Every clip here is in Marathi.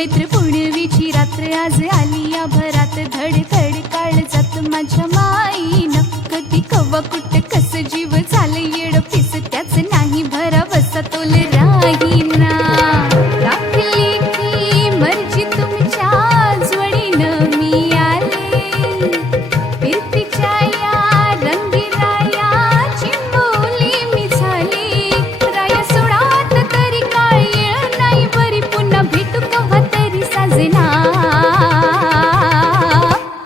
चैत्र पुणवीची रात्र आज आली या भरात धडधड काळजात माझ्या माईनं कधी कवा कुठ कस जीव झालं येड पिस त्याच नाही भरावसा तोल राहीना राखली की मर्जी तुमच्या जोडीनं मी आले फिरतीच्या या रंगीराया चिंबोली मी झाली राया सोडात तरी काळ येळ नाही बरी पुन्हा भेटू कव्हा तरी साजना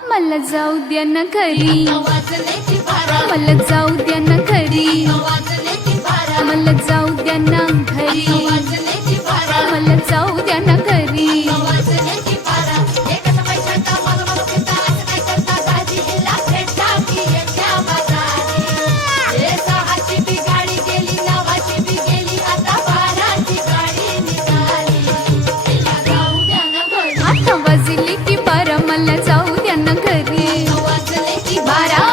मला जाऊ द्या ना घरी मला जाऊ द्या ना घरी मला जाऊ द्या ना घरी मला जाऊ द्या ना घरी आता वाजली की बारा मला जाऊ द्या ना घरी बारा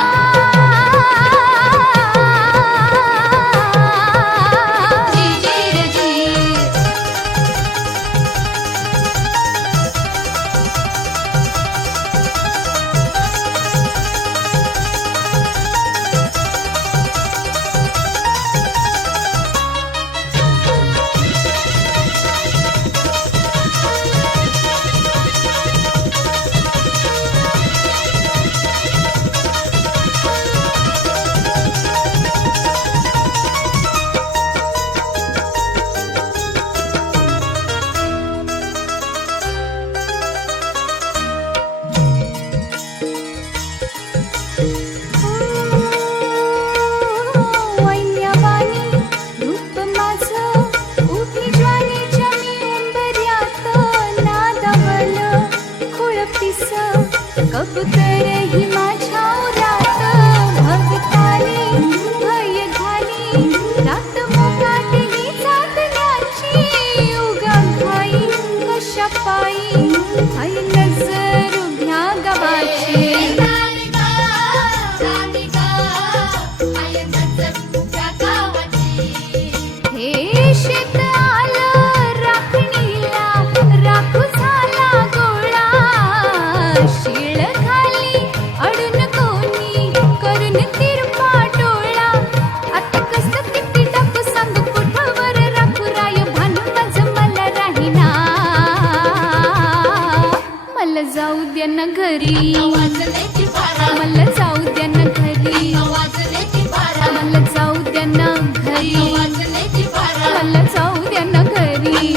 कबूतर ही माझ्या उरात भगताली भय झाली रात मोकाटली चांदण्याची उगा घाई कशा पायी हाय नजर उभ्या गावाची हे शेत आलं राखणीला राखू झाला गोळा शिळ खाली अडून कोणी करून तिरपा डोळा आता कसं किती टाकू सांग कुठावर राखू राय भान माझं मला राहीना मला जाऊ द्या ना घरी मला जाऊ द्या ना घरी मला जाऊ द्या ना घरी मला जाऊ द्या ना घरी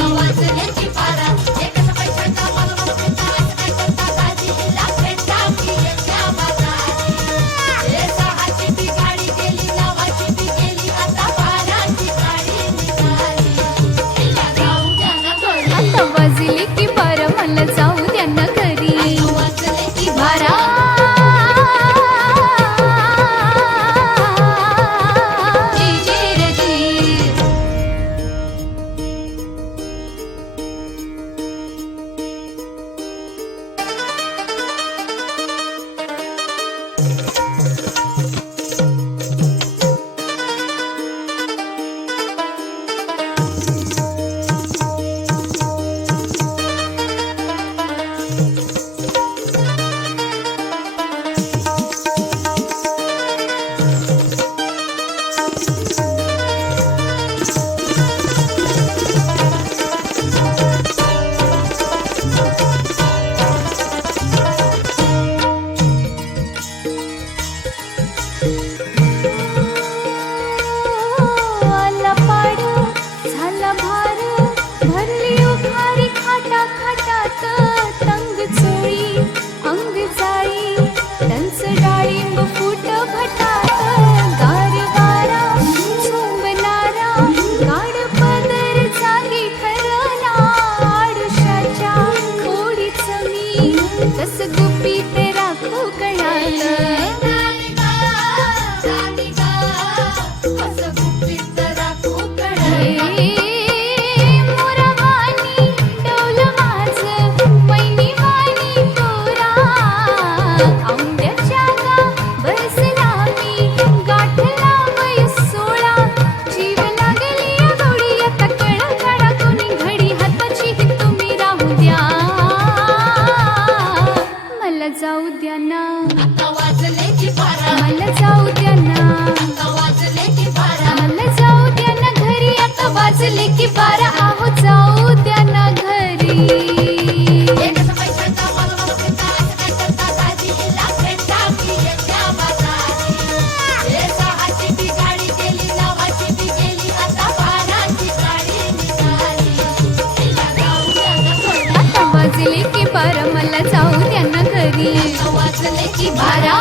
आता वाजली की बारा मला जाऊ द्या ना घरी बारा जी जी की बारा आहो जाऊ द्या ना घरी. आता वाजले की बारा मला जाऊ द्या ना घरी. वाजले की बारा